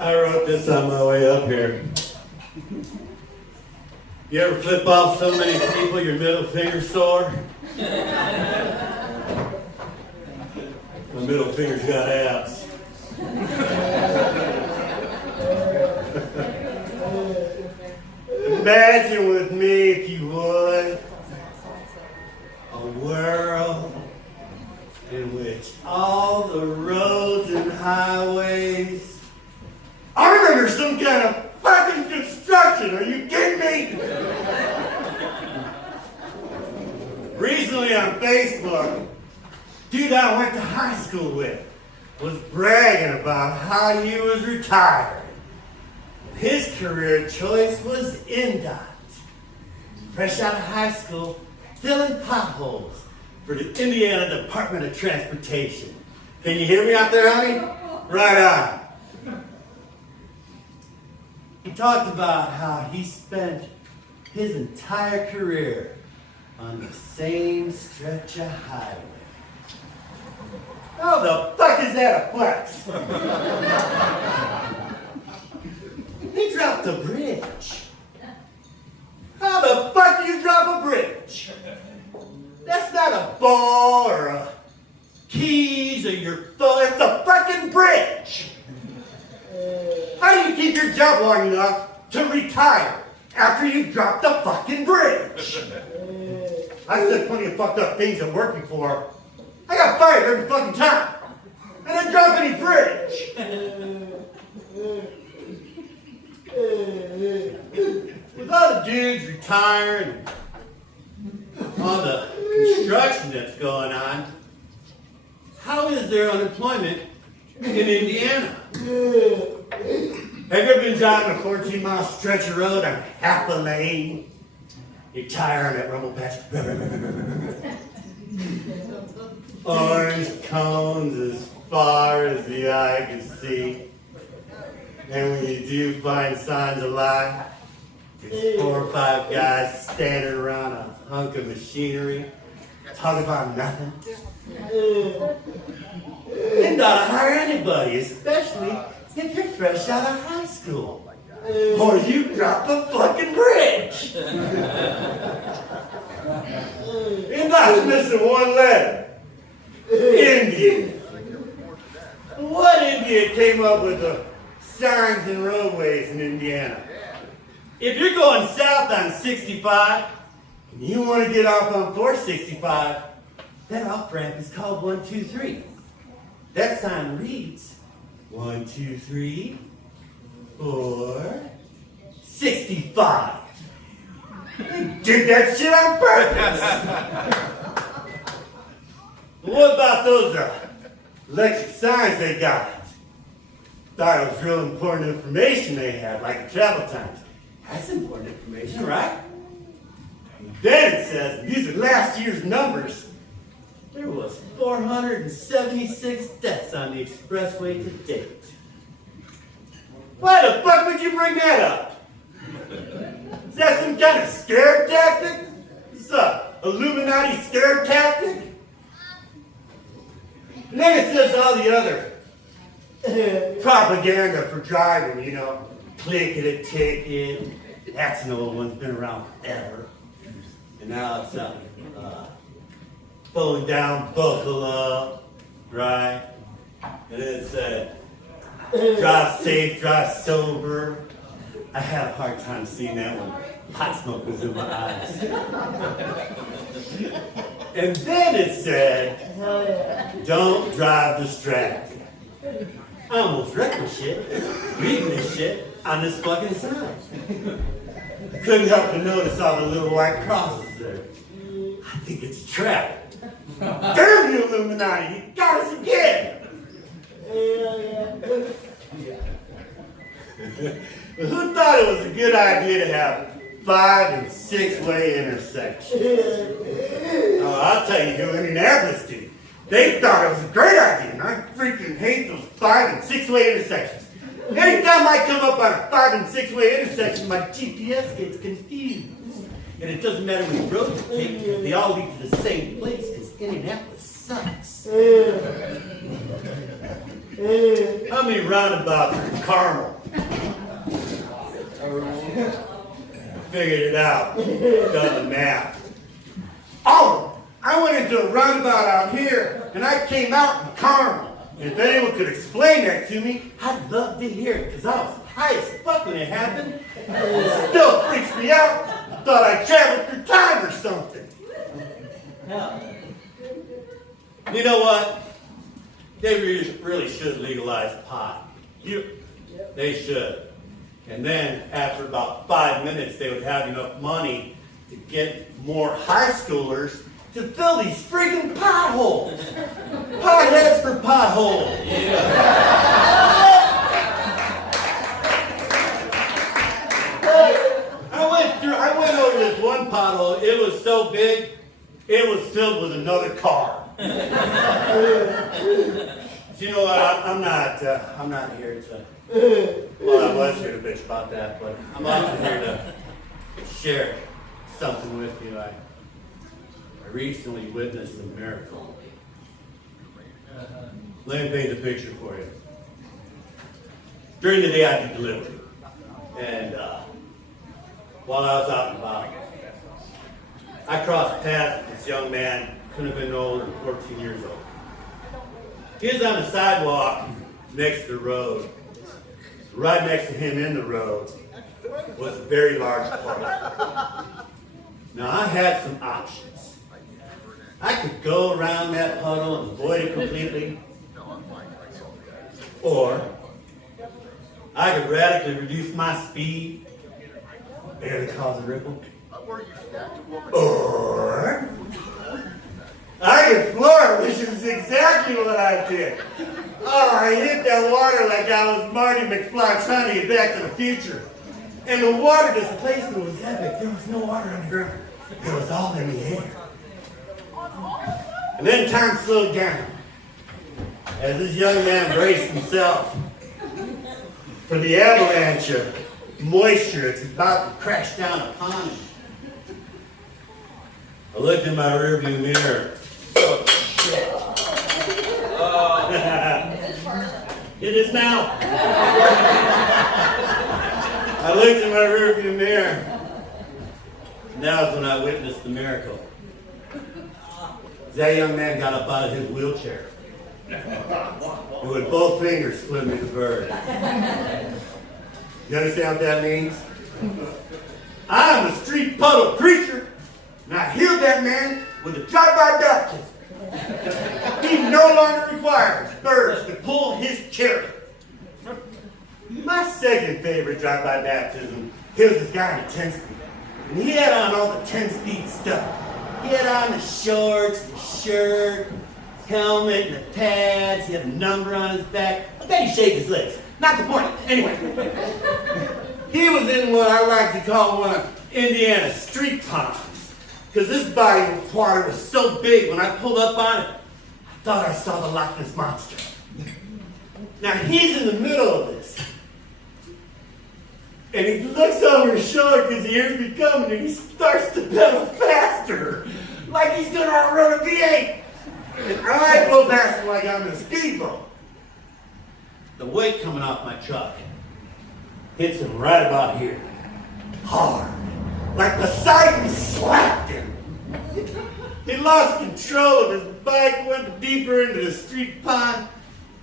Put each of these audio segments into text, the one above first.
I wrote this on my way up here. You ever flip off so many people your middle finger's sore? My middle finger's got abs. Imagine with me, if you would, a world in which all the roads and highways are under some kind of fucking construction. Are you kidding me? Recently on Facebook, dude I went to high school with was bragging about how he was retired. His career choice was indot. Fresh out of high school, filling potholes for the Indiana Department of Transportation. Can you hear me out there, honey? Right on. He talked about how he spent his entire career on the same stretch of highway. How the fuck is that a flex? He dropped a bridge. How the fuck do you drop a bridge? That's not a ball or a keys or your phone. It's a fucking bridge. How do you keep your job long enough to retire after you drop the fucking bridge? I said plenty of fucked up things at work before. I got fired every fucking time. I didn't drop any bridge. With all the dudes retiring and all the construction that's going on, how is there unemployment in Indiana? Have you ever been driving a 14-mile stretch of road on half a lane? You tire on that rumble patch. Orange cones as far as the eye can see. And when you do find signs of life, there's 4 or 5 guys standing around a hunk of machinery talking about nothing. They not to hire anybody, especially if you're fresh out of high school. Or you drop a fucking bridge. You're not missing one letter. Indian. What Indian came up with the signs and roadways in Indiana? If you're going south on 65 and you want to get off on 465, that off ramp is called 123. That sign reads 1, 2, 3, 4, 65. They did that shit on purpose. What about those electric signs they got? Thought it was real important information they had, like the travel times. That's important information, right? And then it says, these are last year's numbers. There was 476 deaths on the expressway to date. Why the fuck would you bring that up? Is that some kind of scare tactic? Is this a Illuminati scare tactic? And then it says all the other propaganda for driving, you know, click it a ticket. That's an old one, it's been around forever. And now it's phone down, buckle up, right? And then it said, drive safe, drive sober. I had a hard time seeing that when hot smoke was in my eyes. And then it said, don't drive distracted. I almost wrecked my shit reading this shit on this fucking sign. Couldn't help but notice all the little white crosses there. I think it's a trap. Damn you, Illuminati, you got us again! Who thought it was a good idea to have 5- and 6-way intersections? Oh, I'll tell you who Indianapolis did. They thought it was a great idea, and I freaking hate those 5- and 6-way intersections. Anytime I come up on a 5- and 6-way intersection, my GPS gets confused. And it doesn't matter which road you take, because they all lead to the same place, because Indianapolis sucks. How many roundabouts are in Carmel? Figured it out. Done the math. Oh, I went into a roundabout out here, and I came out in Carmel. And if anyone could explain that to me, I'd love to hear it, because I was high as fuck when it happened. It still freaks me out. I thought I traveled through time or something. You know what? They really should legalize pot. They should. And then, after about 5 minutes, they would have enough money to get more high schoolers to fill these freaking potholes. Potheads for potholes. I went over this one pothole. It was so big, it was filled with another car. So you know what? I'm not here to. Well, I was here to bitch about that, but I'm also here to share something with you. I recently witnessed a miracle. Let me paint the picture for you. During the day, I did delivery, and while I was out and about, I crossed paths with this young man. Couldn't have been no older than 14 years old. He was on the sidewalk next to the road. Right next to him in the road was a very large puddle. Now, I had some options. I could go around that puddle and avoid it completely, or I could radically reduce my speed, barely cause a ripple, or I could floor it, which is exactly what I did. Oh, I hit that water like I was Marty McFly's honey in Back to the Future. And the water displacement was epic. There was no water on the ground. It was all in the air. And then time slowed down as this young man braced himself for the avalanche of moisture that's about to crash down upon him. I looked in my rearview mirror. Oh, shit. It is now. I looked in my rearview mirror. Now is when I witnessed the miracle. That young man got up out of his wheelchair and with both fingers flew me the bird. You understand what that means? I'm a street puddle creature, and I healed that man with a drive-by baptism. He no longer requires birds to pull his chariot. My second favorite drive-by baptism, he was this guy in a 10-speed. And he had on all the 10-speed stuff. He had on the shorts, the shirt, helmet, and the pads. He had a number on his back. I bet he shaved his legs. Not the point. Anyway. He was in what I like to call one of Indiana's street ponds. Because this body of water was so big, when I pulled up on it, I thought I saw the Loch Ness Monster. Now he's in the middle of this. And he looks over his shoulder because he hears me coming, and he starts to pedal faster, like he's going to outrun a V8. And I blow past him like I'm in a speedboat. The weight coming off my truck hits him right about here. Hard. Like Poseidon slapped him. He lost control of his bike, went deeper into the street pond,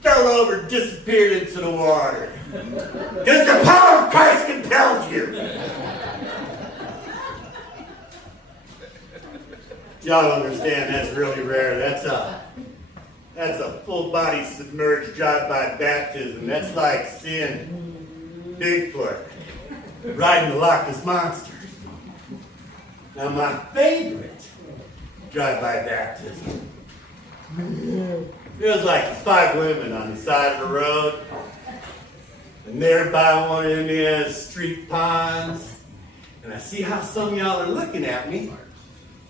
fell over, disappeared into the water. Because the power of Christ compels you. Y'all understand that's really rare. That's a full body submerged drive-by baptism. That's like seeing Bigfoot riding the Loch Ness Monster. Now my favorite drive-by baptism. It was like 5 women on the side of the road, and they're by one of Indiana's street ponds, and I see how some of y'all are looking at me.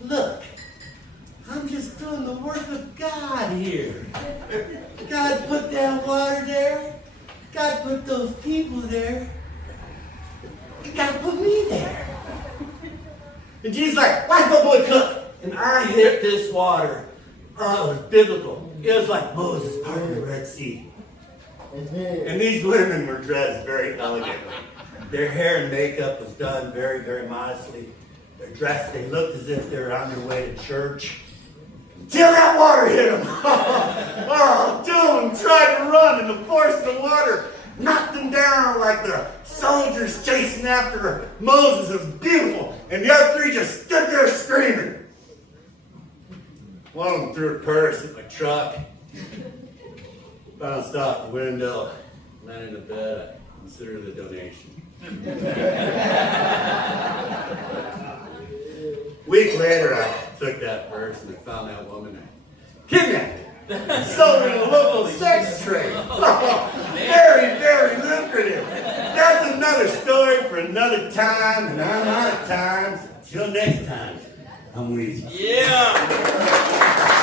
Look, I'm just doing the work of God here. God put that water there. God put those people there. God put me there. And Jesus like, why's my boy cook? And I hit this water. Oh, it was biblical. It was like Moses parting the Red Sea. And these women were dressed very elegantly. Their hair and makeup was done very, very modestly. Their dress, they looked as if they were on their way to church. Till that water hit them. Oh, two of them tried to run, and the force of the water knocked them down like the soldiers chasing after Moses. It was beautiful. And the other three just stood there screaming. One of them threw a purse at my truck, bounced off the window, landed in the bed. I consider it a donation. A week later, I took that purse and I found that woman. I kidnapped her and sold her in a local sex trade. Very, very lucrative. That's another story for another time, and I'm out of time. So until next time, I'm Weezy. Yeah.